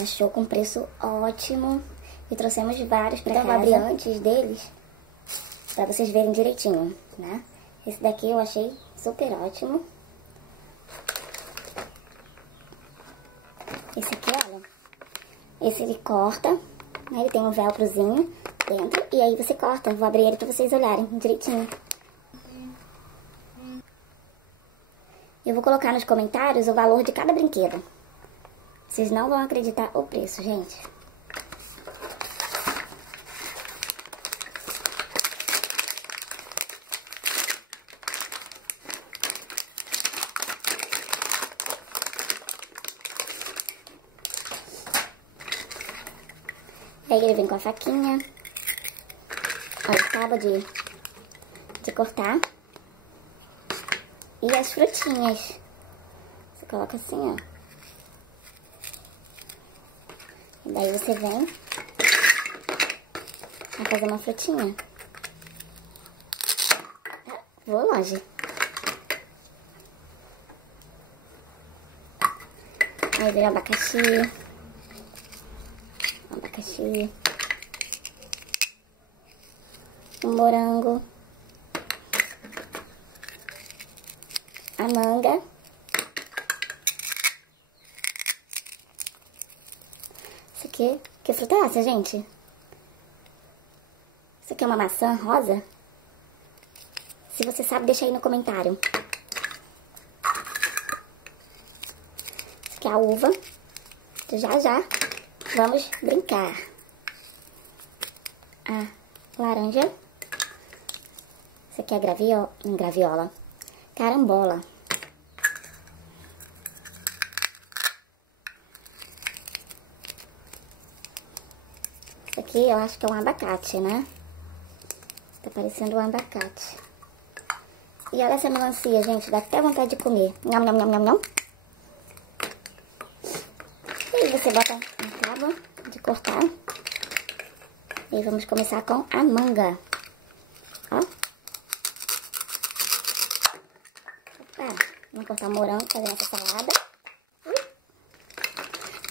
gente achou com preço ótimo e trouxemos vários pra casa. Então, vou abrir antes deles pra vocês verem direitinho, né? Esse daqui eu achei super ótimo. Esse aqui, olha, esse ele corta, né? Ele tem um velcrozinho dentro e aí você corta. Vou abrir ele pra vocês olharem direitinho. Eu vou colocar nos comentários o valor de cada brinquedo. Vocês não vão acreditar o preço, gente. E aí ele vem com a faquinha. Olha, tábua de cortar. E as frutinhas. Você coloca assim, ó. E daí você vem a fazer uma frutinha. Vou longe. Aí vem o abacaxi. O morango. A manga. Isso aqui, que fruta é essa, gente? Isso aqui é uma maçã rosa? Se você sabe, deixa aí no comentário. Isso aqui é a uva. Já vamos brincar. A laranja. Isso aqui é graviola. Carambola. Isso aqui eu acho que é um abacate, né? Tá parecendo um abacate. E olha essa melancia, gente. Dá até vontade de comer. Nham, nham, nham, nham, nham. E aí você bota na tábua de cortar. E aí vamos começar com a manga. Ó. Vamos cortar morango, fazer essa salada.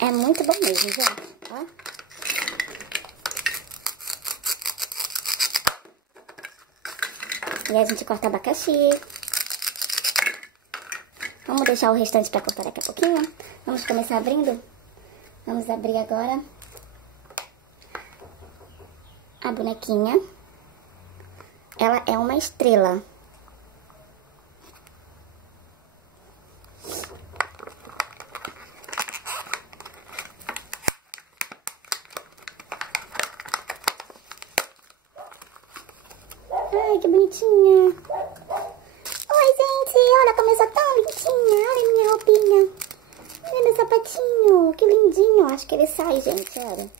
É muito bom mesmo, gente. Ó. E aí a gente corta abacaxi. Vamos deixar o restante pra cortar daqui a pouquinho. Vamos começar abrindo. Vamos abrir agora a bonequinha. Ela é uma estrela. Ai, que bonitinha. Oi, gente. Olha como eu sou tão lindinha. Olha minha roupinha. Olha meu sapatinho. Que lindinho. Acho que ele sai, gente. Olha.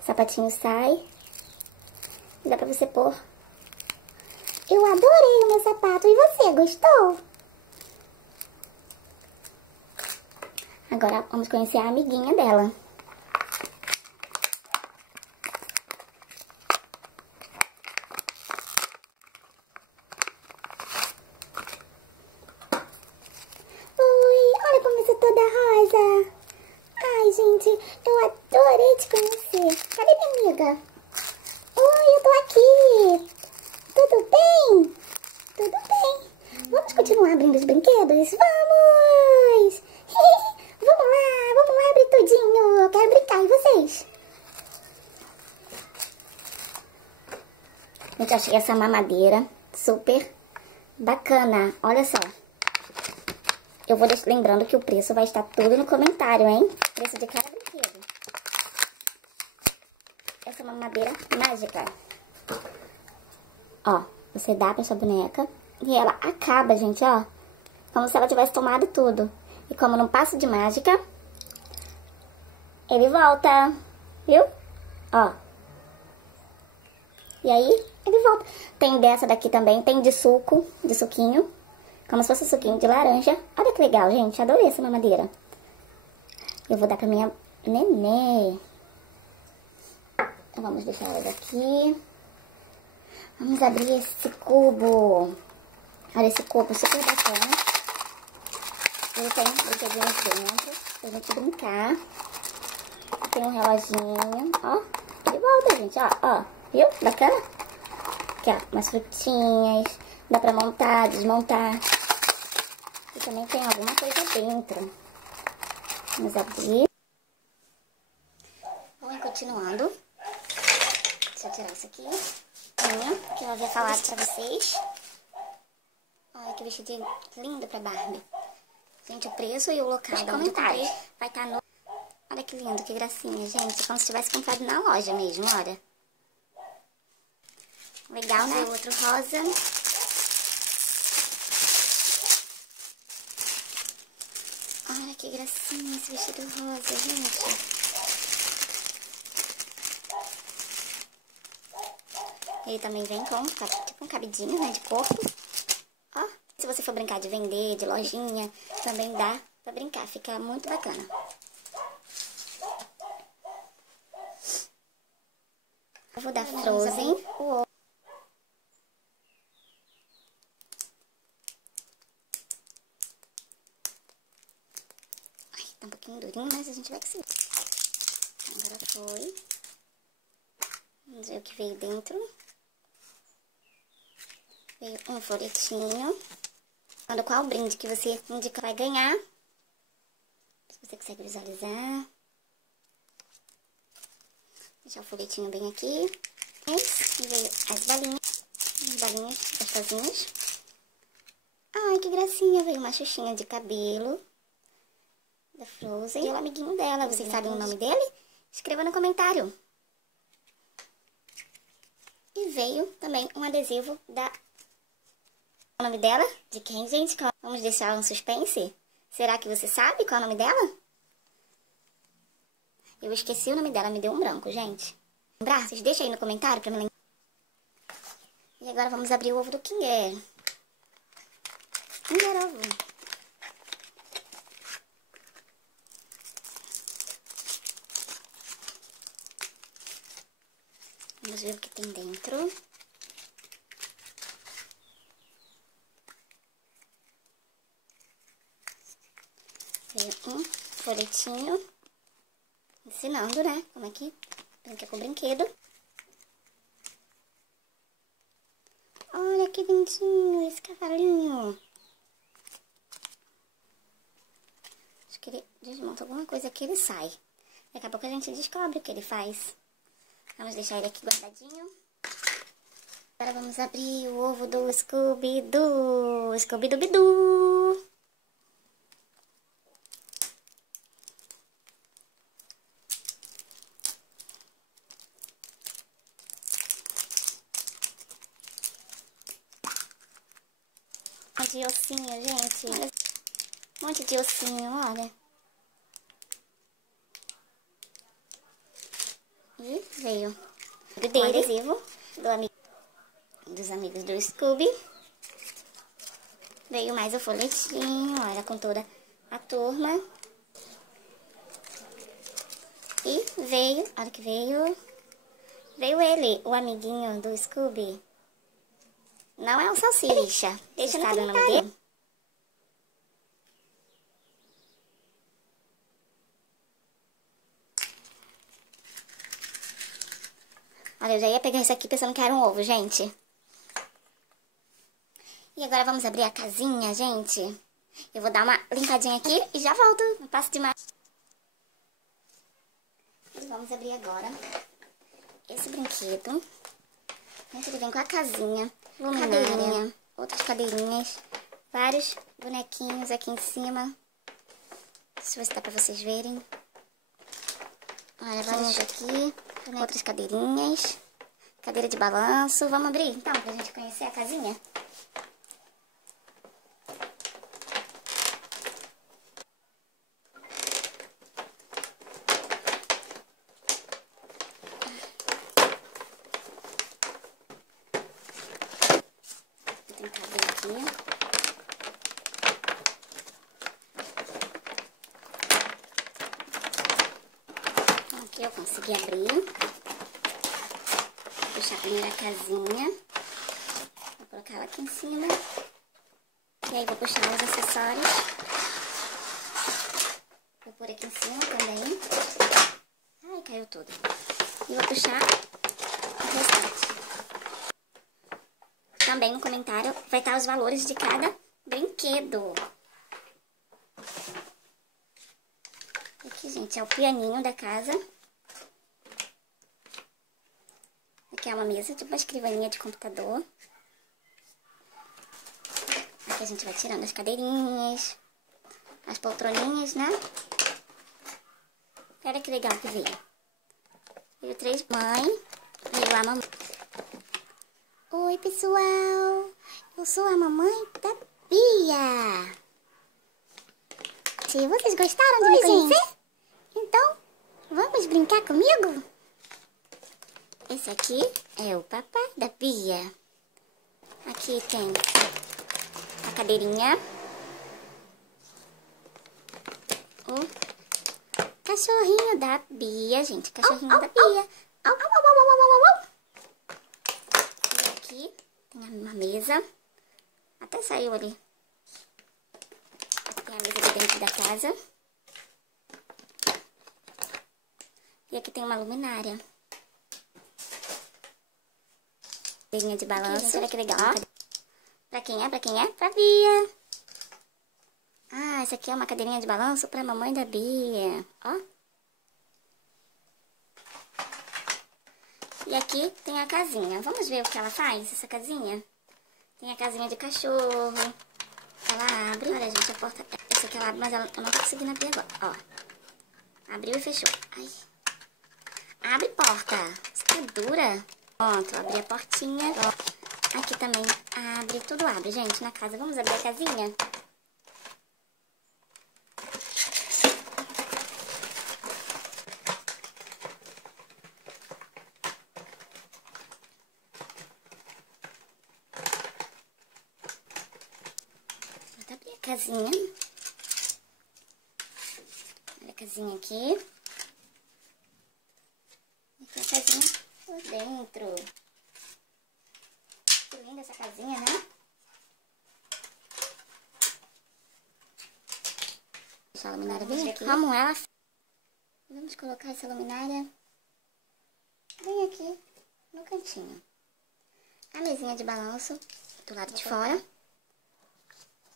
O sapatinho sai. E dá pra você pôr. Eu adorei o meu sapato. E você, gostou? Agora vamos conhecer a amiguinha dela. Gente, eu adorei te conhecer. Cadê minha amiga? Oi, eu tô aqui. Tudo bem? Tudo bem. Vamos continuar abrindo os brinquedos? Vamos! Vamos lá abrir tudinho. Eu quero brincar, e vocês? Gente, achei essa mamadeira super bacana. Olha só. Eu vou lembrando que o preço vai estar tudo no comentário, hein? Preço de cada brinquedo. Essa é uma mamadeira mágica. Ó, você dá pra sua boneca e ela acaba, gente, ó. Como se ela tivesse tomado tudo. E como num passo de mágica, ele volta, viu? Ó. E aí, ele volta. Tem dessa daqui também, tem de suco, de suquinho. Como se fosse suquinho de laranja. Olha que legal, gente. Adorei essa mamadeira. Eu vou dar pra minha nenê. Então, vamos deixar ela daqui. Vamos abrir esse cubo. Olha esse cubo super bacana. Ele tem brinquedinhos dentro pra gente brincar. tem um reloginho, ó. De volta, gente, ó. Viu? Bacana? Aqui, ó, umas frutinhas. Dá pra montar, desmontar. E também tem alguma coisa dentro. Vamos abrir. Vamos continuando. Deixa eu tirar isso aqui. Que eu havia falado pra vocês. Olha que vestidinho lindo pra Barbie. Gente, o preço e o local da onde eu comprei vai estar no... Olha que lindo, que gracinha, gente. Como se tivesse comprado na loja mesmo, olha. Legal, né? O outro rosa. Olha que gracinha esse vestido rosa, gente. Ele também vem com tipo um cabidinho, né, de corpo. Ó, se você for brincar de vender, de lojinha, também dá pra brincar. Fica muito bacana. Eu vou dar Frozen. Ai, tá um pouquinho durinho, mas a gente vai conseguir. Agora foi. Vamos ver o que veio dentro. Veio um folhetinho. Qual brinde que você indica vai ganhar. Se você consegue visualizar. Deixar o folhetinho bem aqui. E veio as balinhas gostosinhas. Ai, que gracinha. Veio uma xuxinha de cabelo da Frozen. E o amiguinho dela. Vocês sabem o nome dele? Escreva no comentário. E veio também um adesivo da... O nome dela? De quem, gente? Vamos deixar um suspense? Será que você sabe qual é o nome dela? Eu esqueci o nome dela, me deu um branco, gente. Lembrar? Vocês deixam aí no comentário pra me lembrar. E agora vamos abrir o ovo do Kinder. Kinder Ovo. Vamos ver o que tem dentro. Veio um folhetinho ensinando, né, como é que brinca com o brinquedo. Olha que lindinho esse cavalinho. Acho que ele desmonta alguma coisa que ele sai. Daqui a pouco a gente descobre o que ele faz. Vamos deixar ele aqui guardadinho. Agora vamos abrir o ovo do Scooby-Doo. Scooby-Doo-Bidu. De ossinho, gente. Um monte de ossinho, olha. E veio o adesivo dos amigos do Scooby. Veio mais o folhetinho, olha, com toda a turma. E veio, olha que veio. Veio ele, o amiguinho do Scooby. Não é um salsicha. Deixa no nome dele. Olha, eu já ia pegar isso aqui pensando que era um ovo, gente. E agora vamos abrir a casinha, gente. Eu vou dar uma limpadinha aqui e já volto. Não passo demais. E vamos abrir agora esse brinquedo. Ele vem com a casinha, cadeirinha, outras cadeirinhas, vários bonequinhos aqui em cima. Deixa eu ver se dá pra vocês verem. Olha, vários aqui, outras cadeirinhas, cadeira de balanço. Vamos abrir então pra gente conhecer a casinha? Vou tentar abrir aqui. Aqui eu consegui abrir. Vou puxar a primeira casinha. Vou colocar ela aqui em cima. E aí vou puxar os acessórios. Vou pôr aqui em cima também. tudo. E vou puxar o restante. Também no comentário vai estar os valores de cada brinquedo. Aqui, gente, é o pianinho da casa. Aqui é uma mesa, tipo uma escrivaninha de computador. Aqui a gente vai tirando as cadeirinhas, as poltroninhas, né? Olha que legal que veio. Veio 3 mãe, veio a mamãe. Oi, pessoal! Eu sou a mamãe da Bia. Se vocês gostaram de me conhecer, então vamos brincar comigo? Esse aqui é o papai da Bia. Aqui tem a cadeirinha. O cachorrinho da Bia, gente. Cachorrinho da Bia. E aqui tem uma mesa. Até saiu ali. Aqui tem a mesa de dentro da casa. E aqui tem uma luminária. Cadeirinha de balanço. Aqui, olha que legal. Ó. Pra quem é? Pra quem é? Pra Bia. Ah, essa aqui é uma cadeirinha de balanço pra mamãe da Bia. Ó. E aqui tem a casinha. Vamos ver o que ela faz, essa casinha? Tem a casinha de cachorro. Ela abre. Olha, gente, a porta... Essa aqui ela abre, mas eu não tô conseguindo abrir agora. Ó. Abriu e fechou. Ai. Abre porta. Isso aqui é dura. Pronto, abri a portinha. Ó. Aqui também abre. Tudo abre, gente, na casa. Vamos abrir a casinha? Vou abrir a casinha. Olha a casinha aqui. Aqui a casinha por dentro. Que linda essa casinha, né? Deixa a luminária bem aqui. Como ela... Vamos colocar essa luminária bem aqui no cantinho. A mesinha de balanço do lado de fora.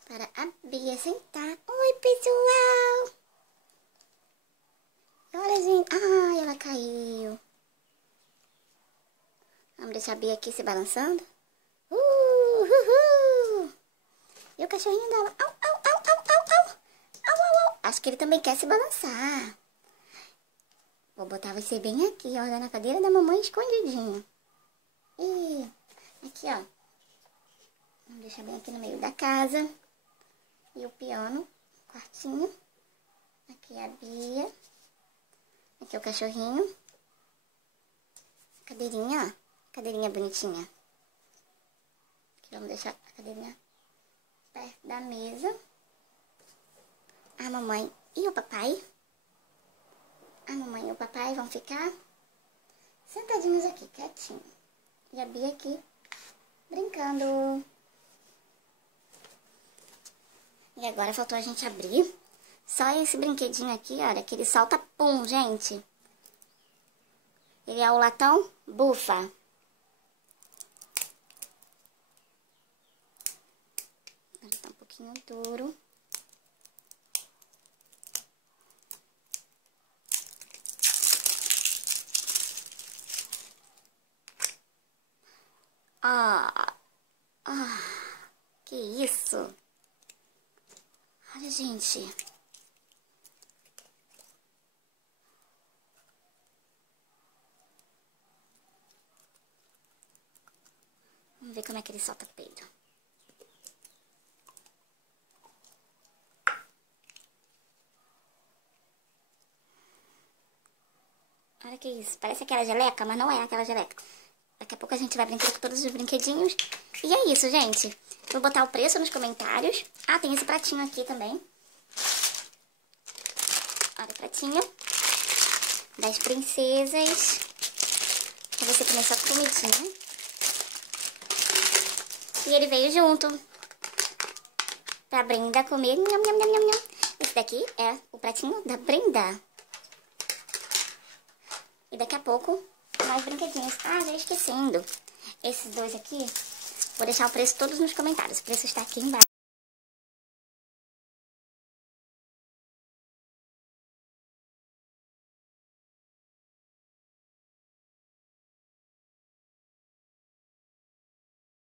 Para a Bia sentar. Oi, pessoal! Olha, gente. Ai, ela caiu. Vamos deixar a Bia aqui se balançando. E o cachorrinho dela. Au, au, au, au, au, au. Au, au, au. Acho que ele também quer se balançar. Vou botar você bem aqui, ó, na cadeira da mamãe escondidinho. E aqui, ó. Vamos deixar bem aqui no meio da casa. E o piano, quartinho. Aqui a Bia. Aqui o cachorrinho. Cadeirinha, ó. Cadeirinha bonitinha. Aqui vamos deixar a cadeirinha perto da mesa. A mamãe e o papai. A mamãe e o papai vão ficar sentadinhos aqui, quietinho. E a Bia aqui, brincando. E agora faltou a gente abrir só esse brinquedinho aqui, olha, que ele solta pum, gente. Ele é o latão bufa. Ele tá um pouquinho duro. Que isso? Olha, gente. Vamos ver como é que ele solta peido. Olha que isso. Parece aquela geleca, mas não é aquela geleca. Daqui a pouco a gente vai brincar com todos os brinquedinhos. E é isso, gente. Vou botar o preço nos comentários. Ah, tem esse pratinho aqui também. Olha o pratinho das princesas. Pra você comer sua comidinha. E ele veio junto. Pra Brenda comer. Nham, nham, nham, nham. Esse daqui é o pratinho da Brenda. E daqui a pouco, mais brinquedinhos. Ah, já esquecendo. Esses dois aqui, vou deixar o preço todos nos comentários. O preço está aqui embaixo.